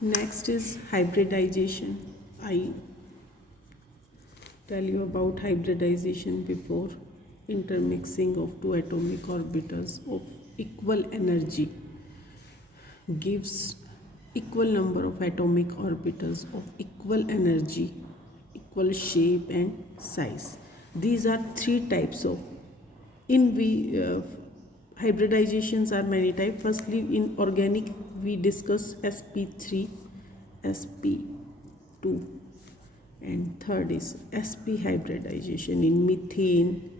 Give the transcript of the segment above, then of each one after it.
Next is hybridization. I tell you about hybridization before. Intermixing of two atomic orbitals of equal energy gives equal number of atomic orbitals of equal energy, equal shape and size. These are three types of in we hybridizations are many types. Firstly, in organic we discuss sp3, sp2, and third is sp hybridization. In methane,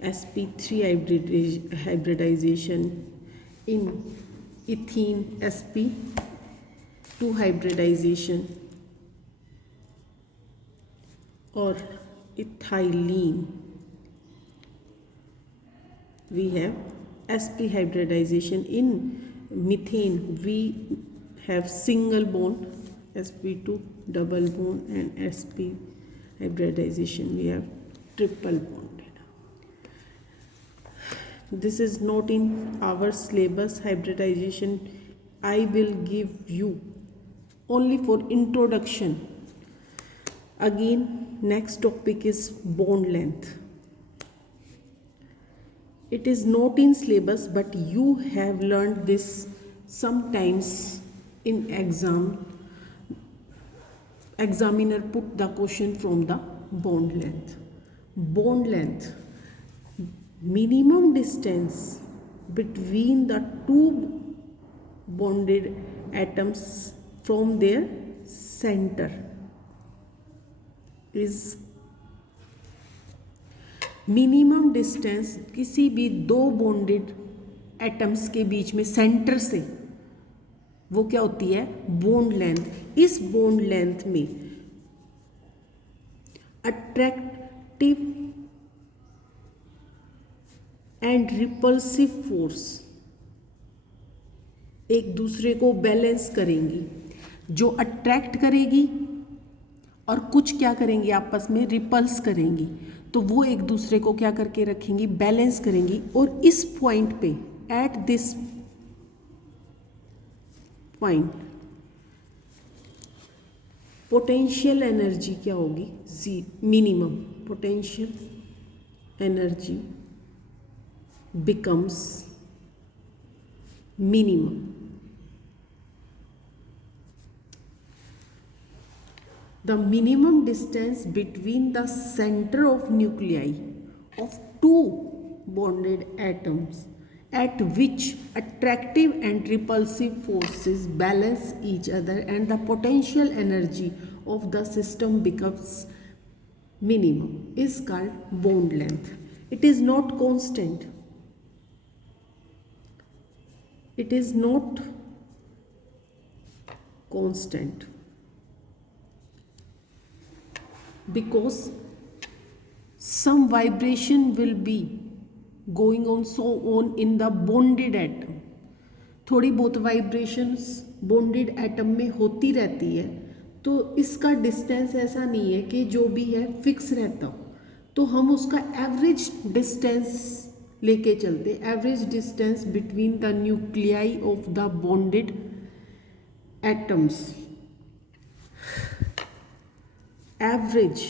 sp3 hybridization. In ethene, sp2 hybridization. Or ethylene, we have sp hybridization. In methane we have single bond, sp2 double bond, and sp hybridization we have triple bond. This is not in our syllabus. Hybridization I will give you only for introduction. Again, next topic is bond length. It is not in syllabus, but you have learned this sometimes in exam. Examiner put the question from the bond length. Bond length, minimum distance between the two bonded atoms from their center is minimum distance किसी भी दो bonded atoms के बीच में centre से, वो क्या होती है? Bond length. इस बॉन्ड लेंथ में अट्रैक्टिव एंड रिपल्सिव फोर्स एक दूसरे को बैलेंस करेंगी. जो अट्रैक्ट करेगी और कुछ क्या करेंगी, आपस में रिपल्स करेंगी. तो वो एक दूसरे को क्या करके रखेंगी? बैलेंस करेंगी. और इस पॉइंट पे, at this point, potential energy क्या होगी? Minimum. Potential energy becomes minimum. The minimum distance between the center of nuclei of two bonded atoms at which attractive and repulsive forces balance each other and the potential energy of the system becomes minimum is called bond length. It is not constant. It is not constant. Because some vibration will be going on so on in the bonded atom. थोड़ी बहुत vibrations bonded atom में होती रहती है. तो इसका distance ऐसा नहीं है कि जो भी है फिक्स रहता हो. तो हम उसका एवरेज डिस्टेंस लेके चलते. Average distance between the nuclei of the bonded atoms. average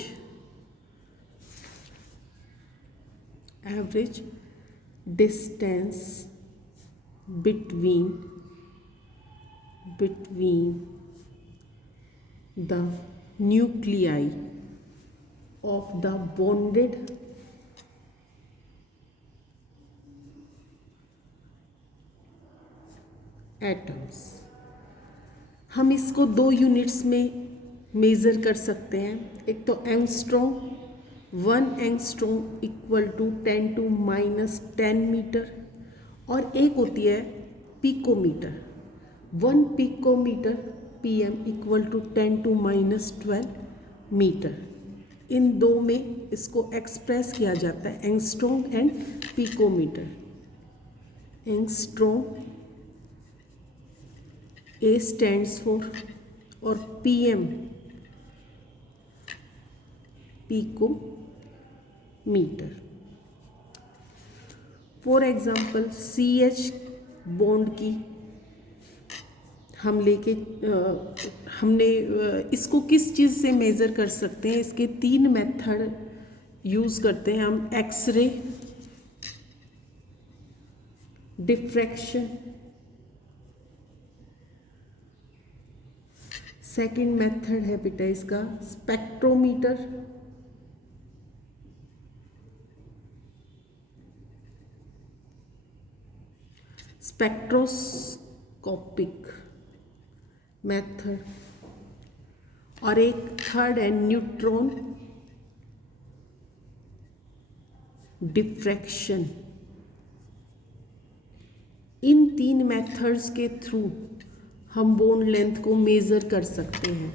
distance between the nuclei of the bonded atoms. हम इसको दो यूनिट्स में मेज़र कर सकते हैं. एक तो angstrom. 1 angstrom equal to 10⁻10 metre. और एक होती है picometre. 1 picometre PM equal to 10⁻12 metre. इन दो में इसको एक्सप्रेस किया जाता है, angstrom and picometre. Angstrom A stands for, और PM picometre. For example CH bond की हम लेके हमने इसको किस चीज़ से मेज़र कर सकते हैं? इसके 3 मेथड यूज़ करते हैं हम। एक्सरे, डिफ्रैक्शन, सेकंड मेथड है बेटा इसका स्पेक्ट्रोमीटर, स्पेक्ट्रोस्कोपिक मेथड, और एक थर्ड है न्यूट्रॉन डिफ्रैक्शन। इन 3 मेथड्स के थ्रू हम बोन लेंथ को मेज़र कर सकते हैं।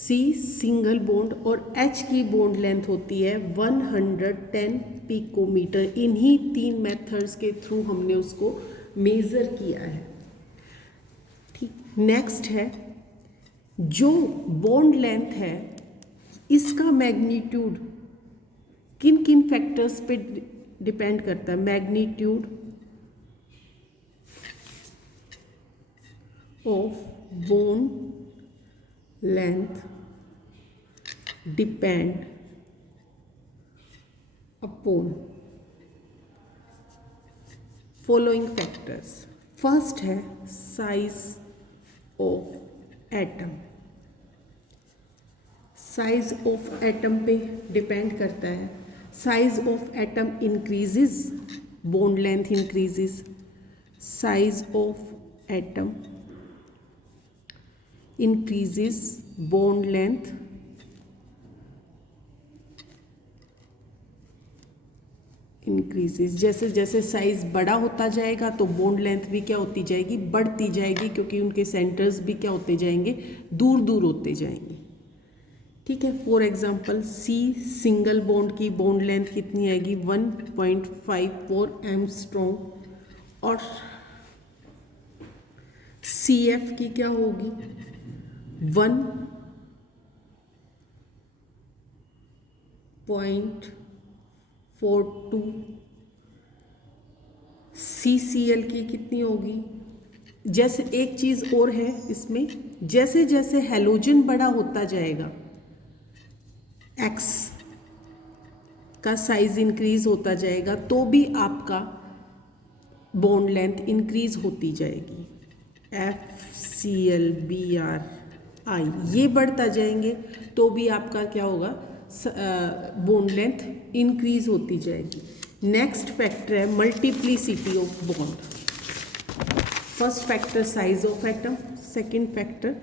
सी सिंगल बॉन्ड और एच की बॉन्ड लेंथ होती है 110 पिकोमीटर। इन्हीं 3 मेथड्स के थ्रू हमने उसको मेज़र किया है। ठीक, नेक्स्ट है जो बॉन्ड लेंथ है इसका मैग्नीट्यूड किन किन फैक्टर्स पे डिपेंड करता है? Magnitude of bone length depend upon following factors. First है size of atom. Size of atom पे डिपेंड करता है। Size of atom increases, bone length increases. Size of atom increases, bone length increases। जैसे जैसे size बड़ा होता जाएगा तो बोन लेंथ भी क्या होती जाएगी? बढ़ती जाएगी, क्योंकि उनके सेंटर्स भी क्या होते जाएंगे? दूर दूर होते जाएंगे। ठीक है, for example C single bond की बोन लेंथ कितनी आएगी? 1.54 एंगस्ट्रॉम, और सी एफ की क्या होगी? 1.42। CCl की कितनी होगी? जैसे एक चीज़ और है इसमें, जैसे जैसे हैलोजन बड़ा होता जाएगा, X का साइज इंक्रीज होता जाएगा, तो भी आपका बोन लेंथ इंक्रीज होती जाएगी। FCl, Br, I ये बढ़ता जाएंगे तो भी आपका क्या होगा? बोन लेंथ इंक्रीज होती जाएगी। नेक्स्ट फैक्टर है multiplicity of bond. First factor size of atom, second factor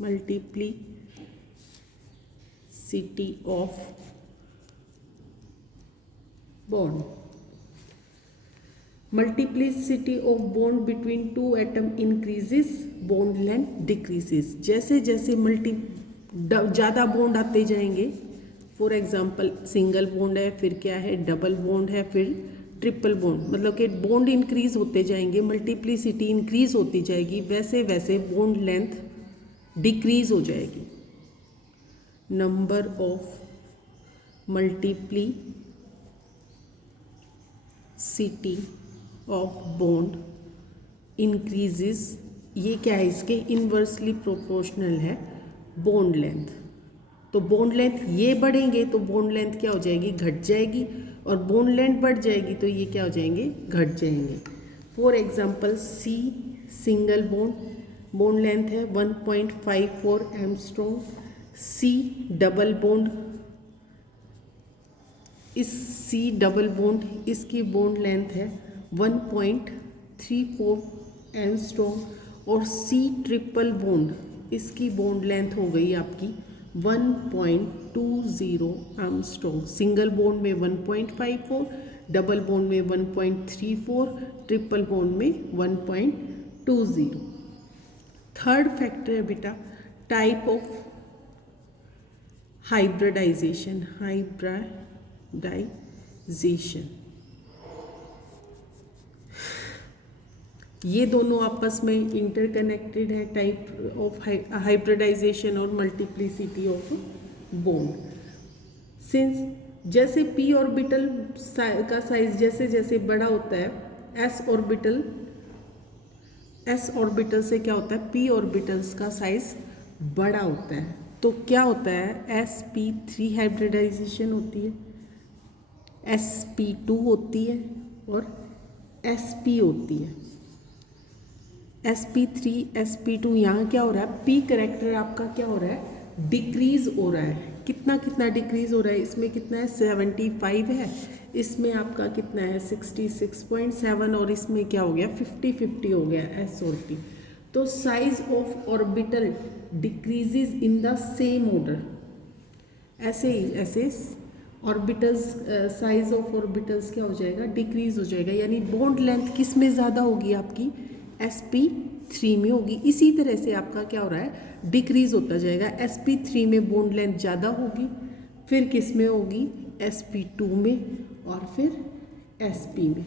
multiplicity of bond. Multiplicity of bond between 2 atom increases, bond length decreases. जैसे जैसे ज़्यादा बॉन्ड आते जाएंगे, फॉर एग्जांपल सिंगल बॉन्ड है, फिर क्या है? डबल बॉन्ड है, फिर ट्रिपल बॉन्ड, मतलब कि बॉन्ड इंक्रीज होते जाएंगे, मल्टीप्लिसिटी इंक्रीज होती जाएगी, वैसे वैसे बॉन्ड लेंथ डिक्रीज हो जाएगी। Number of multiplicity of bond increases, ये क्या है? इसके इन्वर्सली प्रोपोर्शनल है बॉन्ड लेंथ। तो बॉन्ड लेंथ ये बढ़ेंगे तो बॉन्ड लेंथ क्या हो जाएगी? घट जाएगी, और बॉन्ड लेंथ बढ़ जाएगी तो ये क्या हो जाएंगे? घट जाएंगे। For example C single bond length है 1.54 एंगस्ट्रॉम। सी डबल बॉन्ड, इस सी डबल बॉन्ड इसकी बॉन्ड लेंथ है 1.34 एंगस्ट्रॉम, और सी ट्रिपल बॉन्ड इसकी बॉन्ड लेंथ हो गई आपकी 1.20 एंगस्ट्रॉम। सिंगल बॉन्ड में 1.54, डबल बॉन्ड में 1.34, ट्रिपल बॉन्ड में 1.20। थर्ड फैक्टर है बेटा टाइप ऑफ हाइब्रिडाइजेशन। ये दोनों आपस में इंटरकनेक्टेड है, टाइप ऑफ हाइब्रिडाइजेशन और मल्टीप्लिसिटी ऑफ बॉन्ड। सिंस जैसे p ऑर्बिटल का साइज जैसे जैसे बड़ा होता है, s ऑर्बिटल से क्या होता है, p ऑर्बिटल्स का साइज बड़ा होता है। तो क्या होता है, sp3 हाइब्रिडाइजेशन होती है, sp2 होती है और sp होती है। sp3 sp2 यहाँ क्या हो रहा है, p करेक्टर आपका क्या हो रहा है, डिक्रीज हो रहा है। कितना कितना डिक्रीज हो रहा है, इसमें कितना है 75 है, इसमें आपका कितना है 66.7 और इसमें क्या हो गया 50-50 हो गया s और p। तो size of orbital decreases in the same order. ऐसे ही ऐसे ऑर्बिटल्स, साइज ऑफ ऑर्बिटल्स क्या हो जाएगा, डिक्रीज हो जाएगा। यानी बॉन्ड लेंथ किस में ज़्यादा होगी आपकी, sp3 में होगी। इसी तरह से आपका क्या हो रहा है, डिक्रीज होता जाएगा। sp3 में बॉन्ड लेंथ ज़्यादा होगी, फिर किस में होगी, sp2 में और फिर sp में।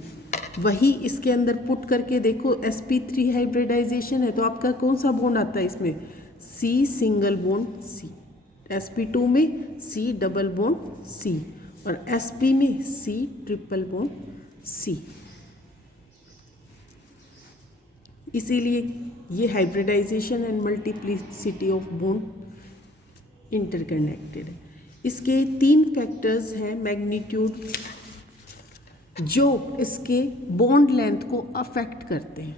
वही इसके अंदर पुट करके देखो, sp3 हाइब्रिडाइजेशन है तो आपका कौन सा बॉन्ड आता है इसमें, c single bond c, sp2 में c डबल बॉन्ड c और sp में c ट्रिपल बॉन्ड c। इसीलिए ये hybridization and multiplicity of bond interconnected है। इसके 3 फैक्टर्स हैं मैग्नीट्यूड जो इसके बॉन्ड लेंथ को अफेक्ट करते हैं।